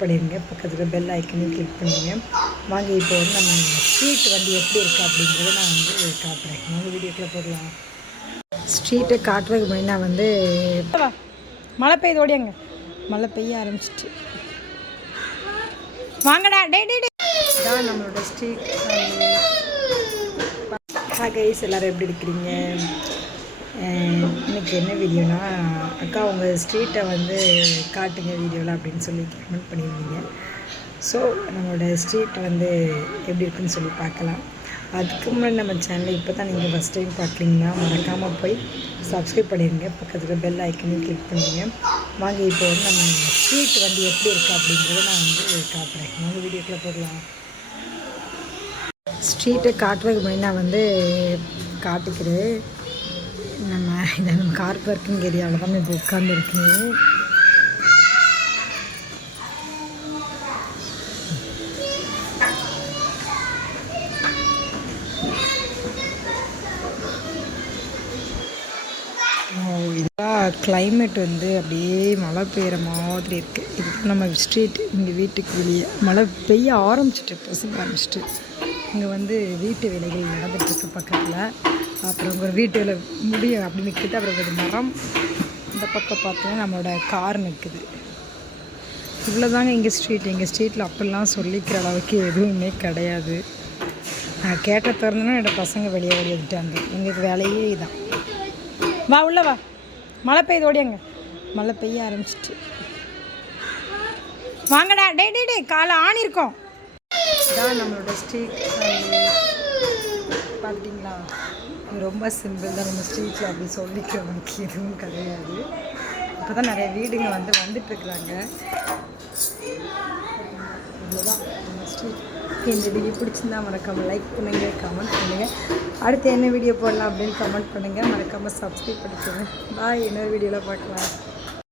பண்ணிடுங்க. பக்கத்தில் பெல் ஐக்கனையும் கிளிக் பண்ணுங்க வாங்க இப்போ வந்து நம்ம ஸ்ட்ரீட் வந்து எப்படி இருக்குது அப்படிங்கிறத நான் வந்து காட்டுறேன். நம்ம வீடியோக்குள்ளே போடலாம் ஸ்ட்ரீட்டை காட்டுறதுக்கு முன்னாடி நான் வந்து மழை பெய்யுது ஓடியாங்க மழை பெய்ய ஆரம்பிச்சிட்டு. வாங்கடா டே டே டே தான் நம்மளோட ஸ்ட்ரீட் ஹா கைஸ் எல்லோரும் எப்படி இருக்கிறீங்க? இன்னைக்கு என்ன வீடியோனா அக்கா உங்கள் ஸ்ட்ரீட்டை வந்து காட்டுங்க வீடியோவில் அப்படின்னு சொல்லி கமெண்ட் பண்ணியிருந்தீங்க. ஸோ நம்மளோட ஸ்ட்ரீட் வந்து எப்படி இருக்குன்னு சொல்லி பார்க்கலாம். அதுக்கு முன்னாடி நம்ம சேனலை இப்போ தான் நீங்கள் ஃபஸ்ட் டைம் பார்க்குறீங்கன்னா மறக்காமல் போய் சப்ஸ்கிரைப் பண்ணிடுங்க பக்கத்தில் பெல் ஐக்கனையும் கிளிக் பண்ணுங்க. வாங்க இப்போ வந்து நம்ம ஸ்ட்ரீட் வந்து எப்படி இருக்குது அப்படிங்கிறத நான் வந்து காட்டுறேன். வாங்க வீடியோக்குள்ளே போடலாம் ஸ்ட்ரீட்டை காட்டுறதுக்கு முன்னாடி நான் வந்து காட்டிக்கிறேன். இதை நம்ம கார் பார்க்கிங் ஏரியாவில் தான் இப்போ உட்காந்துருக்கீங்க இதெல்லாம் கிளைமேட் வந்து அப்படியே மழை பெய்கிற மாதிரி இருக்குது இதுக்கு நம்ம ஸ்ட்ரீட் இங்கே வீட்டுக்கு வெளியே மழை பெய்ய ஆரம்பிச்சிட்டு பசங்க ஆரம்பிச்சிட்டு இங்கே வந்து வீட்டு வேலைகள் நடந்துட்டுருக்கு பக்கத்தில் அப்புறம் ஒரு வீட்டில் முடியும் அப்படி நிற்கிது அப்புறம் ஒரு மரம். இந்த பக்கம் பார்த்தீங்கன்னா நம்மளோட கார் நிற்குது இவ்வளோதாங்க எங்கள் ஸ்ட்ரீட் எங்கள் ஸ்ட்ரீட்டில் அப்படிலாம் சொல்லிக்கிற அளவுக்கு எதுவுமே கிடையாது. நான் கேட்ட திறந்தோன்னா என்னோட பசங்க வெளியே ஓடி வந்துட்டாங்க. எங்களுக்கு வேலையே இதான். வா உள்ள வா. மழை பெய்யுது ஓடியாங்க மழை பெய்ய ஆரம்பிச்சிட்டு. வாங்கடா. டே டே டே காலை ஆணி இருக்கோம். நம்மளோட ஸ்ட்ரீட் பார்த்தீங்களா ரொம்ப சிம்பிள் தான் நம்ம ஸ்ட்ரீட்டில் அப்படி சொல்லிக்கிறவங்களுக்கு எதுவும் கிடையாது. இப்போ தான் நிறைய வீடுங்க வந்து வந்துட்டுருக்குறாங்க இவ்வளோதான் நம்ம ஸ்ட்ரீட் இந்த வீடியோ பிடிச்சிருந்தா மறக்காமல் லைக் பண்ணுங்கள் கமெண்ட் பண்ணுங்கள் அடுத்து என்ன வீடியோ போடலாம் அப்படின்னு கமெண்ட் பண்ணுங்கள் மறக்காமல் சப்ஸ்கிரைப் பண்ணிக்கோங்க. பாய் இன்னொரு வீடியோவில் பார்க்கலாம்.